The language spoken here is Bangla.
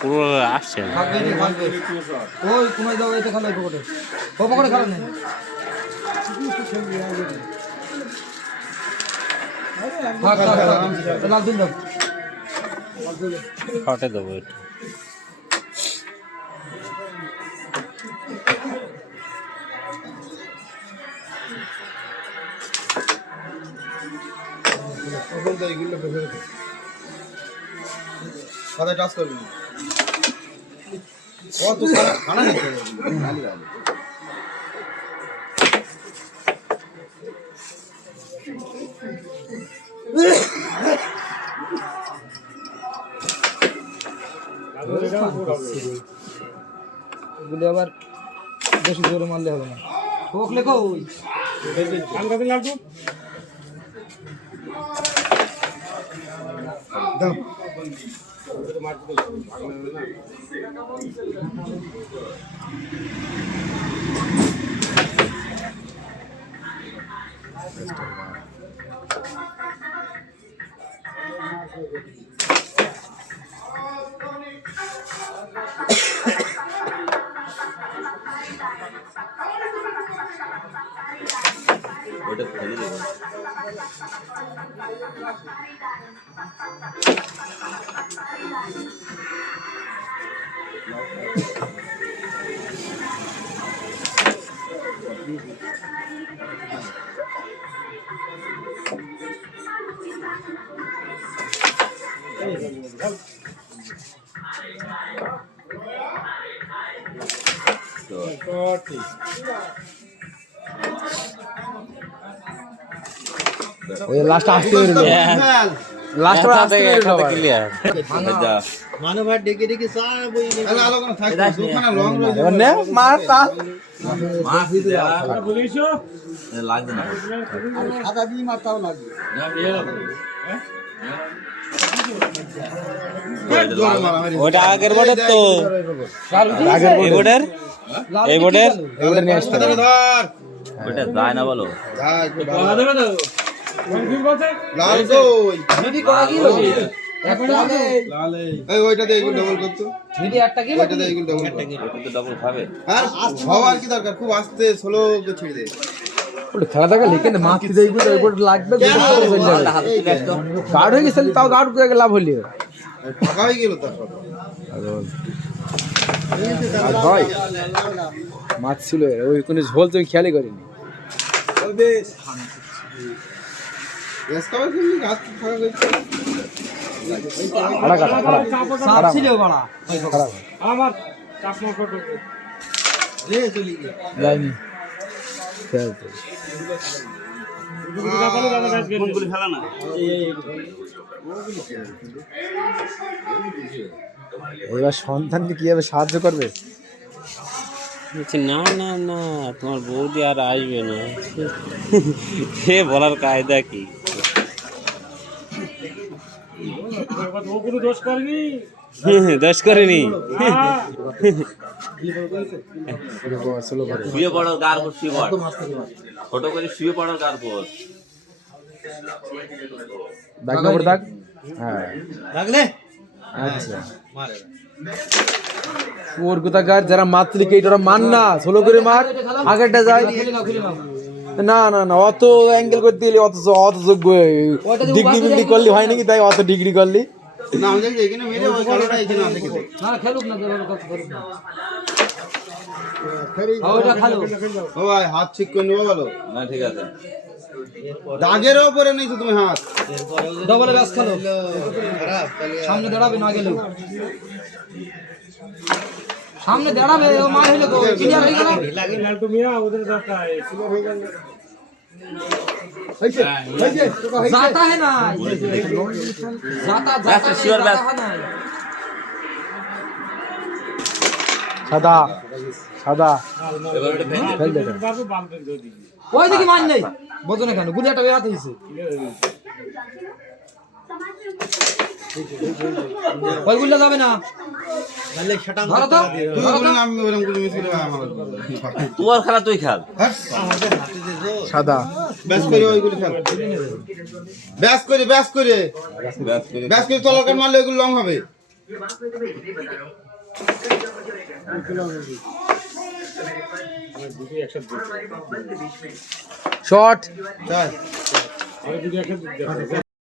পুরো আসছে না। ওই কমাই দাও, এটা খালো পকেটে, ও পকেটে খালো না। ভাগ ভাগ লাল দিন দাও, ফাটে দেবো একটু। মাথায় টাচ করবি না। ও তো খানা নিতে খালি খালি এগুলো আবার বেশি জোরে মারলে হবে না। ঠোক লেখো ওই দাও। ওটা ফেলে দেবো। ওই লাস্ট আসতে হইলো, লাস্ট আসতে হইলো ক্লিয়ার। যা মানো ভাই ডেকে ডেকে চা বই তাহলে আলো কোন থাকবে দুখানা লং রইছে এবার নে মার তা মাছ বলিছো লাগবে না। সাদা দিয়ে মারতাও লাগবে ওটা আগের বোর্ডের তো, এই বোর্ডের, এই বোর্ডের নিয়ে আসতে ধর ওটা যায় না বলো। লাল কই ভিডি করা কি এই ওইটা দিয়ে এগুলো ডবল করতে ভিডি একটা কি ওইটা দিয়ে এগুলো ডবল করতে ওটা তো ডবল খাবে। আর হওয়ার কি দরকার, খুব আস্তে স্লো কে ছেড়ে দে। ওটা খেলা দেখা লিখে না মারতে যাইবো তো ওটা লাগবে গার্ড হয়ে গেছে, তাও গার্ড করে লাভ হইলো ফাঁকা হয়ে গেল তার সব। আর ভাই মাছ ছিল ওই কোনো ঝোল তুমি খেয়ালই করিনি। গ্যাস কভার কিনলি হাত ফাঁকা করতে খাড়া কাটা খাড়া সাপ ছিল বড়া খাড়া আমার চাপমা ফটো রে চলি গে যাইনি খেলতে কোনগুলি খেলা না। এবার সন্তানকে কিভাবে সাহায্য করবে? বলছি, না না না, তোমার বৌদি আর আসবে না। এ বলার কায়দা কি? ও কোনো দোষ করেনি। দোষ করেনি। শুয়ে পড়ো গার পর শুয়ে পড়, ছোট করে শুয়ে পড়ো গার পর। দাগ নম্বর দাগ, হ্যাঁ লাগলে আচ্ছা ওর কোথাকার যারা মাতৃকে এটা মান না, ষোলো করে মার আগেরটা যায় না না না, অত অ্যাঙ্গেল করতে গেলে অত অত ডিগ্রি বিগ্রি করলি হয় নাকি, তাই অত ডিগ্রি করলি না আমাদের এখানে মেরে ওই কালোটা এখানে আছে কিন্তু না খেলুক না ওটা খালো ও ভাই হাত ঠিক করে নেবো বলো না ঠিক আছে। দাগের উপরে নিয়েছো তুমি হাত ডবল ব্যাস খেলো, সামনে দাঁড়াবে না গেলেও সামনে দাঁড়াবে, ও মার হইলো তো ক্লিয়ার হয়ে গেল। লাগে না তুমি ওদের দরকার ছিল হয়ে গেল। जाता है ना, जाता जाता शिवर है ना। সাদা সাদা এবার ওটা ফেলে ফেল দে, বাবু বালবেন যদি ওই দিকে মান নেই বদনে কেন গুলি একটা বেরাতে হইছে, ওই গুলি যাবে না ধরো তো তুই বলে না আমি ওরকম গুলো মিস করে আমার তোর খেলা তুই খেল। সাদা ব্যাস করে ওইগুলো খেল, ব্যাস করে ব্যাস করে ব্যাস করে তলাকার মারলে ওইগুলো লং হবে। শর্ট চল আমি দুটো একসাথে